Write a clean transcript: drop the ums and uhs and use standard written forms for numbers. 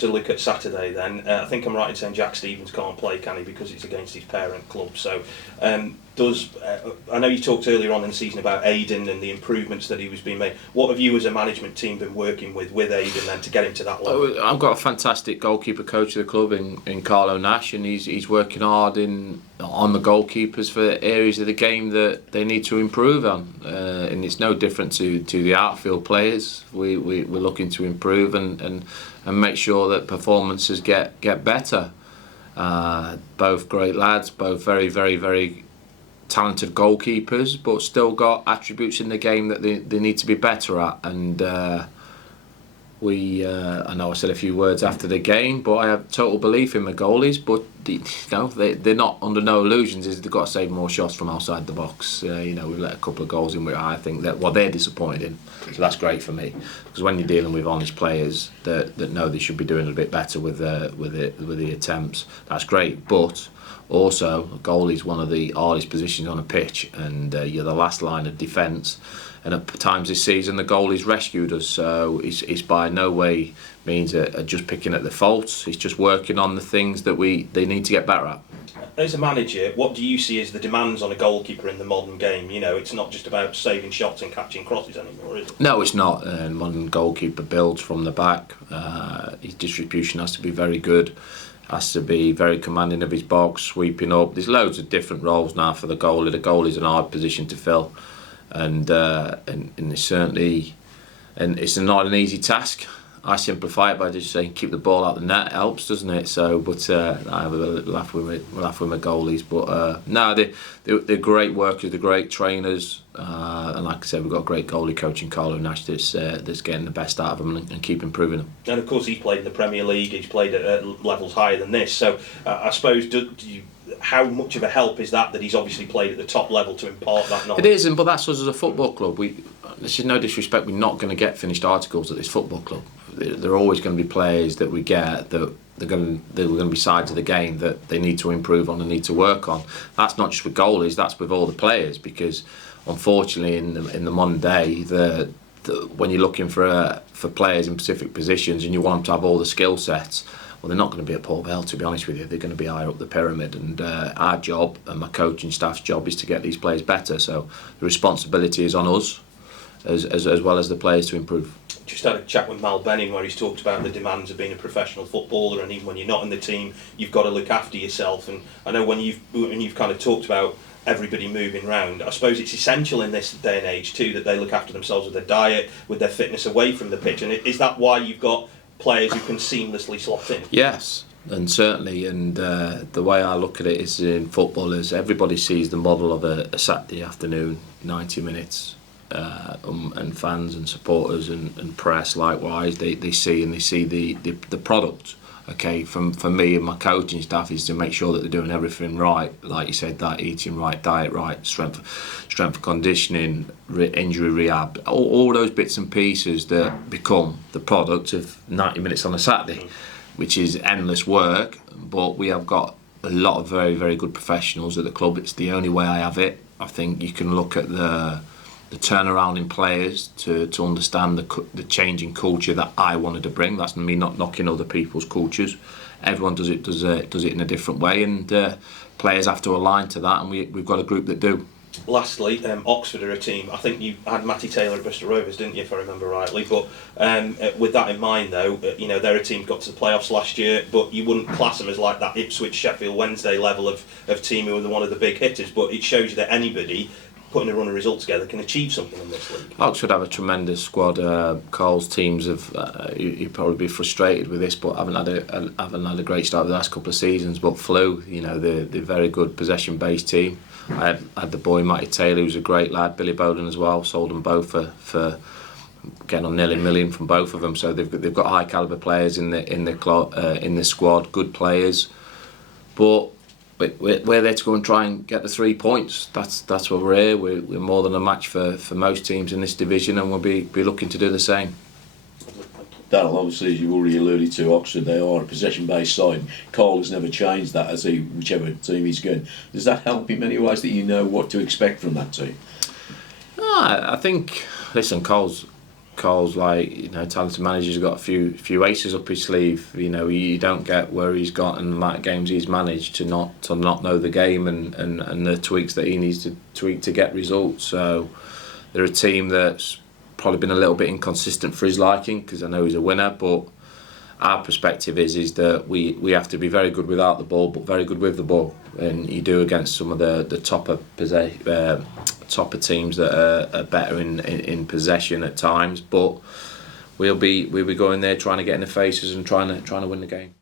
just to look at Saturday then, I think I'm right in saying Jack Stevens can't play, can he, because it's against his parent club. So I know you talked earlier on in the season about Aidan and the improvements that he was being made. What have you as a management team been working with Aidan then to get him to that level? I've got a fantastic goalkeeper coach of the club in Carlo Nash, and he's working hard on the goalkeepers for areas of the game that they need to improve on, and it's no different to the outfield players. We're looking to improve and make sure that performances get better. Both great lads, both very, very, very talented goalkeepers, but still got attributes in the game that they need to be better at. And I know I said a few words after the game, but I have total belief in the goalies. But they're not under no illusions. They've got to save more shots from outside the box. We've let a couple of goals in, which I think that they're disappointed in. So that's great for me, because when you're dealing with honest players that know they should be doing a bit better with the attempts, that's great. But also, a goalie is one of the hardest positions on a pitch, and you're the last line of defence. And at times this season, the goalie's rescued us. So it's by no way means just picking at the faults. It's just working on the things that they need to get better at. As a manager, what do you see as the demands on a goalkeeper in the modern game? It's not just about saving shots and catching crosses anymore, is it? No, it's not. Modern goalkeeper builds from the back. His distribution has to be very good. Has to be very commanding of his box, sweeping up. There's loads of different roles now for the goalie. The goalie's an hard position to fill, and it's certainly, and it's not an easy task. I simplify it by just saying keep the ball out the net. It helps, doesn't it? So, but I have a little laugh with my goalies. But no, they're great workers. They're great trainers. And like I said, we've got a great goalie coach in Carlo Nash that's getting the best out of them and keep improving them. And of course, he's played in the Premier League. He's played at levels higher than this. So I suppose, how much of a help is that he's obviously played at the top level to impart that knowledge? It is, but that's us as a football club. This is no disrespect. We're not going to get finished articles at this football club. There are always going to be players that we get that they're going to be sides of the game that they need to improve on and need to work on. That's not just with goalies. That's with all the players, because unfortunately in the modern day, when you're looking for players in specific positions and you want them to have all the skill sets, well, they're not going to be at Port Vale, to be honest with you. They're going to be higher up the pyramid, and our job and my coaching staff's job is to get these players better. So the responsibility is on us as well as the players to improve. Just had a chat with Mal Benning where he's talked about the demands of being a professional footballer, and even when you're not in the team, you've got to look after yourself. And I know when you've kind of talked about everybody moving round, I suppose it's essential in this day and age too that they look after themselves with their diet, with their fitness away from the pitch. And is that why you've got players who can seamlessly slot in? Yes, and certainly. And the way I look at it is in football is everybody sees the model of a Saturday afternoon, 90 minutes. And fans and supporters and press likewise, they see the product. Okay, for me and my coaching staff is to make sure that they're doing everything right, like you said, that eating right, diet right, strength conditioning, injury rehab, all those bits and pieces that become the product of 90 minutes on a Saturday, which is endless work. But we have got a lot of very, very good professionals at the club. It's the only way I have it. I think you can look at the turnaround in players to understand the changing culture that I wanted to bring. That's me not knocking other people's cultures. Everyone does it in a different way, and players have to align to that, and we've got a group that do. Lastly, Oxford are a team. I think you had Matty Taylor at Bristol Rovers, didn't you, if I remember rightly? But with that in mind, though, they're a team got to the playoffs last year, but you wouldn't class them as like that Ipswich, Sheffield Wednesday level of team who are one of the big hitters. But it shows you that anybody putting a run of results together can achieve something in this league. Oxford have a tremendous squad. Cole's teams have you'd probably be frustrated with this, but haven't had a great start the last couple of seasons. But flew, they're a very good possession based team. I had the boy Matty Taylor, who's a great lad, Billy Bowden as well. Sold them both for getting on nearly $1 million from both of them. So they've got high calibre players in the squad, good players, but we're there to go and try and get the 3 points. That's why we're here. We're more than a match for most teams in this division, and we'll be looking to do the same. Darrell, obviously, as you've already alluded to, Oxford, they are a possession-based side. Cole has never changed that as whichever team he's going. Does that help in many ways that you know what to expect from that team? I think, listen, Cole's Cole's talented manager's got a few aces up his sleeve. You don't get where he's got and the amount of games he's managed to not know the game and the tweaks that he needs to tweak to get results. So they're a team that's probably been a little bit inconsistent for his liking, because I know he's a winner, but our perspective is that we have to be very good without the ball but very good with the ball, and you do against some of the topper teams that are better in possession at times, but we'll be going there trying to get in the faces and trying to win the game.